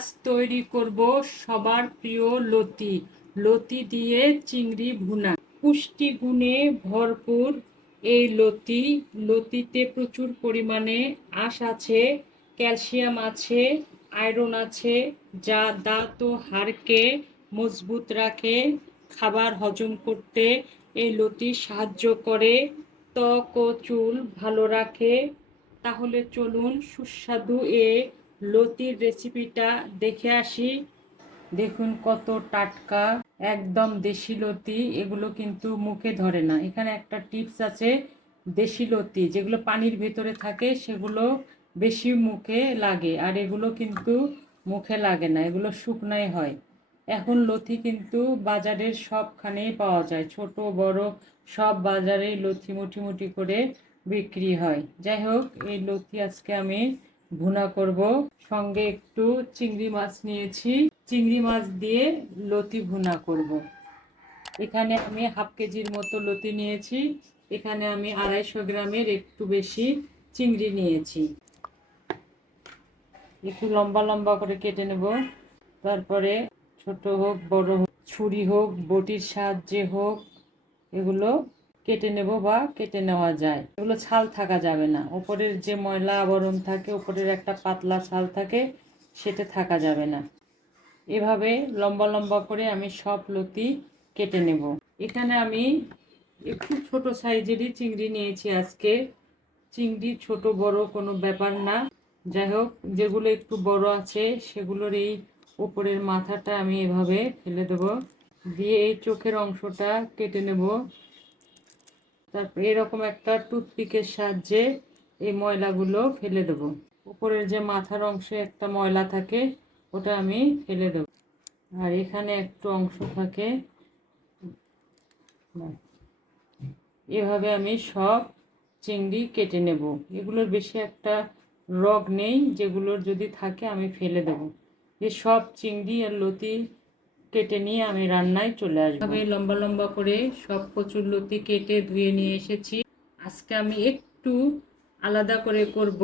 আজ তৈরি করব সবার প্রিয় লতি লতি দিয়ে চিংড়ি ভুনা। পুষ্টি গুণে ভরপুর এই লতি, লতিতে প্রচুর পরিমাণে আঁশ আছে, ক্যালসিয়াম আছে, আয়রন আছে, যা দাঁত ও হাড়কে মজবুত রাখে, খাবার হজম করতে এই লতি সাহায্য করে, ত্বক ও চুল ভালো রাখে। তাহলে চলুন সুস্বাদু এ লতির রেসিপিটা দেখে আসি। দেখুন কত টাটকা, একদম দেশি লতি, এগুলো কিন্তু মুখে ধরে না। এখানে একটা টিপস আছে, দেশি লতি, যেগুলো পানির ভেতরে থাকে, সেগুলো বেশি মুখে লাগে, আর এগুলো কিন্তু মুখে লাগে না, এগুলো শুকনাই হয়। এখন লথি কিন্তু বাজারের সবখানেই পাওয়া যায়, ছোট, বড়, সব বাজারেই লথি মুঠি মুঠি করে বিক্রি হয়। যাই হোক, এই লথি আজকে আমি ভুনা করব। সঙ্গে একটু চিংড়ি মাছ নিয়েছি। চিংড়ি মাছ দিয়ে লতি ভুনা করব। এখানে আমি হাফ কেজির মতো লতি নিয়েছি। এখানে আমি আড়াইশো গ্রামের একটু বেশি চিংড়ি নিয়েছি। একটু লম্বা লম্বা করে কেটে নেব। তারপরে ছোট হোক, বড় হোক, ছুরি হোক, বটির সাহায্যে হোক, এগুলো কেটে নেব বা কেটে নেওয়া যায়। এগুলো ছাল থাকা যাবে না। ওপরের যে ময়লা আবরণ থাকে, ওপরের একটা পাতলা ছাল থাকে, সেটা থাকা যাবে না। এভাবে লম্বা লম্বা করে আমি সব লতি কেটে নেব। এখানে আমি একটু ছোট সাইজেরই চিংড়ি নিয়েছি আজকে। চিংড়ি ছোট, বড় কোনো ব্যাপার না। যাই হোক, যেগুলো একটু বড় আছে, সেগুলোর এই উপরের মাথাটা আমি এভাবে ফেলে দেব। দিয়ে এই চোখের অংশটা কেটে নেব। তারপর এরকম একটা টুথপিকের সাহায্যে এই ময়লাগুলো ফেলে দেবো। উপরের যে মাথার অংশে একটা ময়লা থাকে, ওটা আমি ফেলে দেব। আর এখানে একটু অংশ থাকে। এভাবে আমি সব চিংড়ি কেটে নেব। এগুলোর বেশি একটা রগ নেই, যেগুলোর যদি থাকে আমি ফেলে দেব। যে সব চিংড়ি আর লতি কেটে নিয়ে আমি রান্নায় চলে আসব। আমি লম্বা লম্বা করে সব কচুর লতি কেটে ধুয়ে নিয়ে এসেছি। আজকে আমি একটু আলাদা করে করব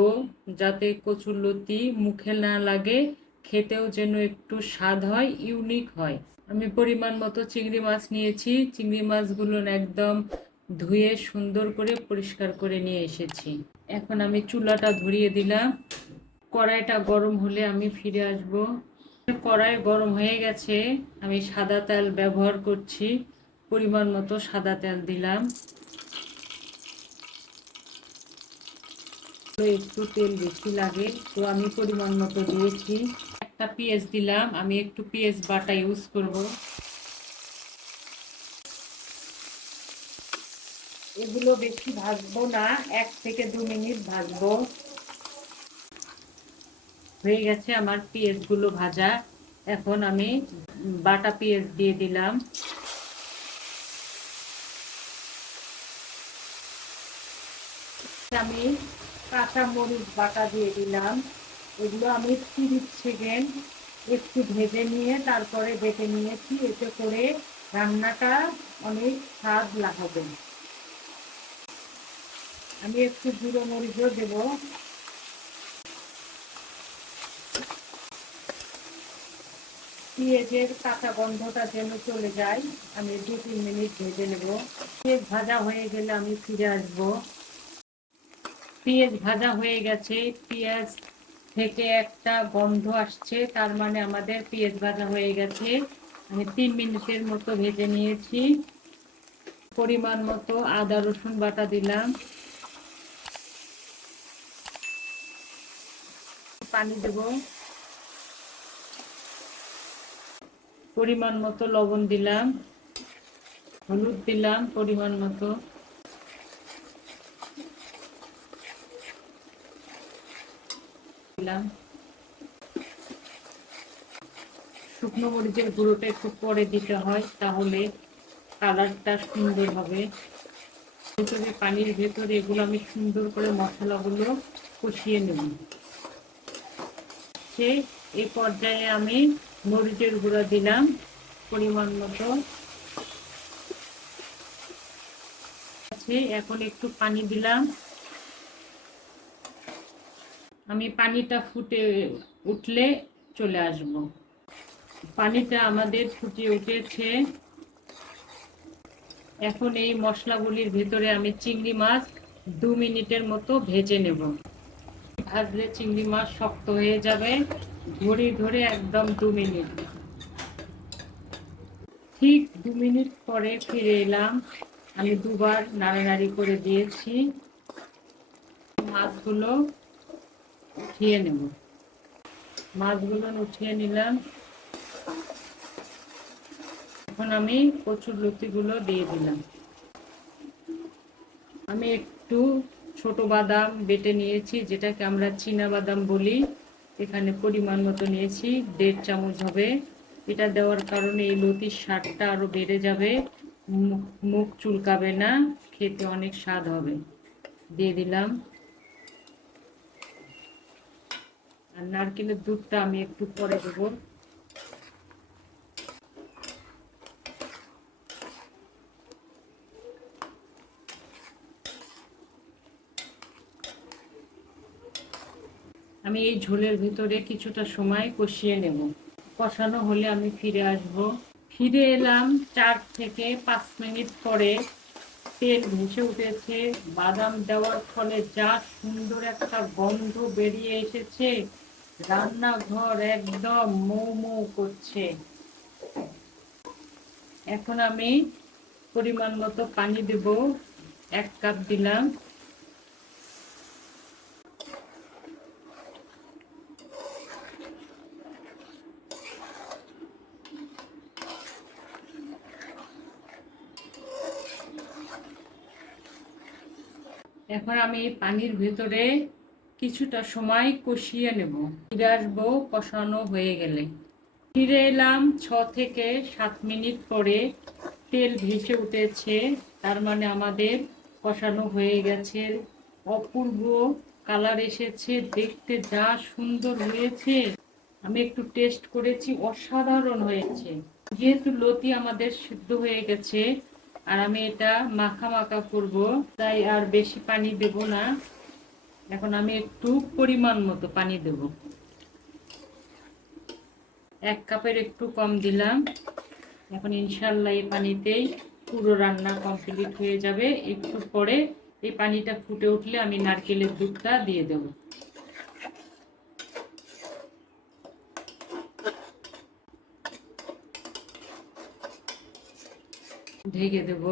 যাতে কচুর লতি মুখে না লাগে, খেতেও যেন একটু স্বাদ হয় ইউনিক হয়। আমি পরিমাণ মতো চিংড়ি মাছ নিয়েছি। চিংড়ি মাছগুলো একদম ধুয়ে সুন্দর করে পরিষ্কার করে নিয়ে এসেছি। এখন আমি চুলাটা ধরিয়ে দিলাম। কড়াইটা গরম হলে আমি ফিরে আসব। কড়াই গরম হয়ে গেছে। আমি সাদা তেল ব্যবহার করছি। পরিমাণ মতো সাদা তেল দিলাম। একটু তেল বেশি লাগে, তো আমি পরিমাণ মতো দিয়েছি। একটা পেঁয়াজ দিলাম, আমি একটু পেঁয়াজ বাটা ইউজ করব। এগুলো বেশি ভাজবো না, এক থেকে দু মিনিট ভাজবো। হয়ে গেছে আমার পেঁয়াজগুলো ভাজা। এখন আমি বাটা পেঁয়াজ দিয়ে দিলাম। আমি কাঁচা মরিচ বাটা দিয়ে দিলাম। এগুলো আমি তিরিশ সেকেন্ড একটু ভেজে নিয়ে তারপরে বেটে নিয়েছি। এতে করে রান্নাটা অনেক স্বাদ লাগাবে। আমি একটু গুঁড়ো মরিচও দেব। পেঁয়াজের কাঁচা গন্ধটা যেন চলে যায়, আমি দু তিন মিনিট ভেজে নেব। পেঁয়াজ ভাজা হয়ে গেলে আমি ফিরে আসব। পেঁয়াজ ভাজা হয়ে গেছে। পেঁয়াজ থেকে একটা গন্ধ আসছে, তার মানে আমাদের পেঁয়াজ ভাজা হয়ে গেছে। আমি তিন মিনিটের মতো ভেজে নিয়েছি। পরিমাণ মতো আদা, রসুন বাটা দিলাম। পানি দেব। পরিমাণ মতো লবণ দিলাম, হলুদ দিলাম পরিমাণ মতো। দিলাম। শুকনো মরিচের গুঁড়োটা একটু পরে দিতে হয়, তাহলে কালারটা সুন্দর হবে। ভেতরে পানির ভেতরে এগুলো আমি সুন্দর করে মশলাগুলো কষিয়ে নেব। সে এই পর্যায়ে আমি মরিচের গুঁড়া দিলাম, পরিমাণ মতো। এখন একটু পানি দিলাম। আমি পানিটা ফুটে উঠলে চলে আসব। পানিটা আমাদের ফুটে উঠেছে। এখন এই মশলাগুলির ভেতরে আমি চিংড়ি মাছ দু মিনিটের মতো ভেজে নেব। ভাজলে চিংড়ি মাছ শক্ত হয়ে যাবে। ধরে ধরে একদম দু মিনিট। ঠিক দু মিনিট পরে ফিরে এলাম। আমি দুবার নাড়ানাড়ি করে দিয়েছি। মাছগুলো উঠিয়ে নেব। মাছগুলো উঠিয়ে নিলাম। এখন আমি কচুর লতিগুলো দিয়ে দিলাম। আমি একটু ছোট বাদাম বেটে নিয়েছি, যেটাকে আমরা চীনা বাদাম বলি। এখানে পরিমাণ মতো নিয়েছি, দেড় চামচ হবে। এটা দেওয়ার কারণে এই লতির স্বাদটা আরও বেড়ে যাবে। মুখ- মুখ চুলকাবে না, খেতে অনেক স্বাদ হবে। দিয়ে দিলাম। আর নারকেলের দুধটা আমি একটু পরে দেবো। আমি এই ঝোলের ভিতরে কিছুটা সময় কষিয়ে নেব। কষানো হলে আমি ফিরে আসব। ফিরে এলাম চার থেকে পাঁচ মিনিট পরে। তেল ভেসে উঠেছে, বাদাম দেওয়ার ফলে যা সুন্দর একটা গন্ধ বেরিয়ে এসেছে। রান্নাঘর একদম মৌ মৌ করছে। এখন আমি পরিমাণ মতো পানি দেব। এক কাপ দিলাম। এখন আমি পানির ভেতরে কিছুটা সময় কষিয়ে নেব। ফিরে আসব, কষানো হয়ে গেলে। ফিরে এলাম ছ থেকে সাত মিনিট পরে তেল ভেসে উঠেছে, তার মানে আমাদের কষানো হয়ে গেছে। অপূর্ব কালার এসেছে, দেখতে যা সুন্দর হয়েছে। আমি একটু টেস্ট করেছি, অসাধারণ হয়েছে। যেহেতু লতি আমাদের সিদ্ধ হয়ে গেছে আর আমি এটা মাখা মাখা করব। তাই আর বেশি পানি দেব না। এখন আমি একটু পরিমাণ মতো পানি দেব। এক কাপের একটু কম দিলাম। এখন ইনশাল্লাহ এই পানিতেই পুরো রান্না কমপ্লিট হয়ে যাবে। একটু পরে এই পানিটা ফুটে উঠলে আমি নারকেলের দুধটা দিয়ে দেব। ঢেকে দেব।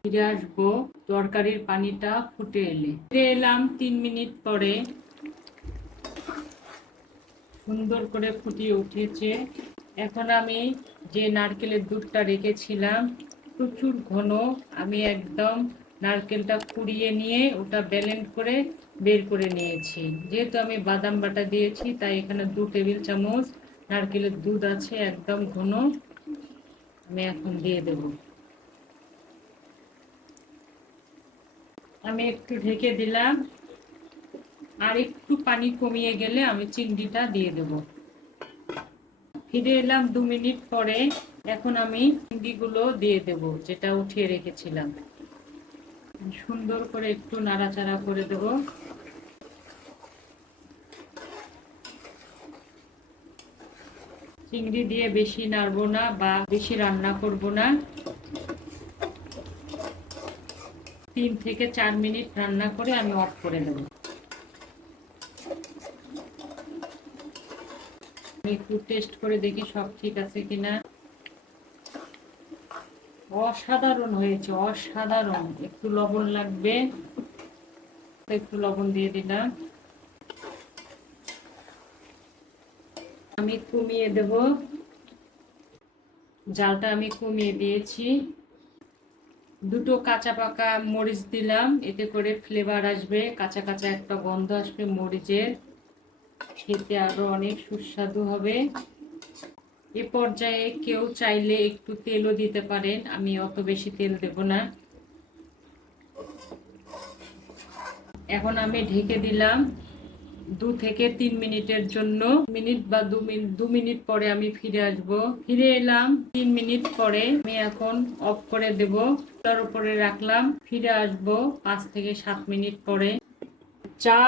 ফিরে আসব, তরকারির পানিটা ফুটে এলে। ফিরে এলাম তিন মিনিট পরে। সুন্দর করে ফুটিয়ে উঠেছে। এখন আমি যে নারকেলের দুধটা রেখেছিলাম, প্রচুর ঘন, আমি একদম নারকেলটা কুড়িয়ে নিয়ে ওটা ব্যালেন্ড করে বের করে নিয়েছি। যেহেতু আমি বাদাম বাটা দিয়েছি, তাই এখানে দু টেবিল চামচ নারকেলের দুধ আছে, একদম ঘন। আমি এখন দিয়ে দেব। আমি একটু ঢেকে দিলাম। আর একটু পানি কমিয়ে গেলে আমি চিংড়িটা দিয়ে দেব। ফিরে এলাম দু মিনিট পরে। এখন আমি চিংড়িগুলো দিয়ে দেব, যেটা উঠিয়ে রেখেছিলাম। সুন্দর করে একটু নাড়াচাড়া করে দেব। চিংড়ি দিয়ে বেশি নাড়বো না বা বেশি রান্না করব না। তিন থেকে চার মিনিট রান্না করে আমি অফ করে দেব একটু টেস্ট করে দেখি সব ঠিক আছে কিনা। অসাধারণ হয়েছে, অসাধারণ। একটু লবণ লাগবে। একটু লবণ দিয়ে দিলাম। আমি কমিয়ে দেব। জালটা আমি কমিয়ে দিয়েছি। দুটো কাঁচা পাকা মরিচ দিলাম, এতে করে ফ্লেভার আসবে, কাঁচা কাঁচা একটা গন্ধ আসবে মরিচের। খেতে আরও অনেক সুস্বাদু হবে। এ পর্যায়ে কেউ চাইলে একটু তেলও দিতে পারেন, আমি অত বেশি তেল দেব না। এখন আমি ঢেকে দিলাম। দু থেকে তিন মিনিটের জন্য, মিনিট বা দু মিনিট দু মিনিট পরে আমি ফিরে আসব। ফিরে এলাম, তিন মিনিট পরে আমি এখন অফ করে দেব তার উপরে রাখলাম, ফিরে আসব পাঁচ থেকে সাত মিনিট পরে। যা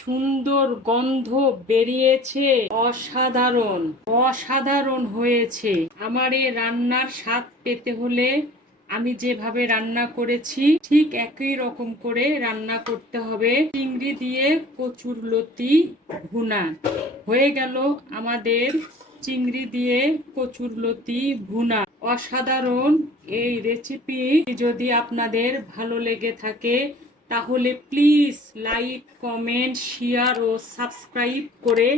সুন্দর গন্ধ বেরিয়েছে, অসাধারণ অসাধারণ হয়েছে। আমার এই রান্নার স্বাদ পেতে হলে আমি যেভাবে রান্না করেছি, ঠিক একই রকম করে রান্না করতে হবে। চিংড়ি দিয়ে কচুর লতি ভুনা। হয়ে গেল আমাদের চিংড়ি দিয়ে কচুর লতি ভুনা। অসাধারণ এই রেসিপি যদি আপনাদের ভালো লেগে থাকে, তাহলে প্লিজ লাইক কমেন্ট শেয়ার ও সাবস্ক্রাইব করে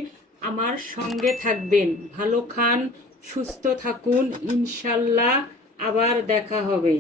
আমার সঙ্গে থাকবেন। ভালো খান, সুস্থ থাকুন, ইনশাল্লাহ। আবার দেখা হবে।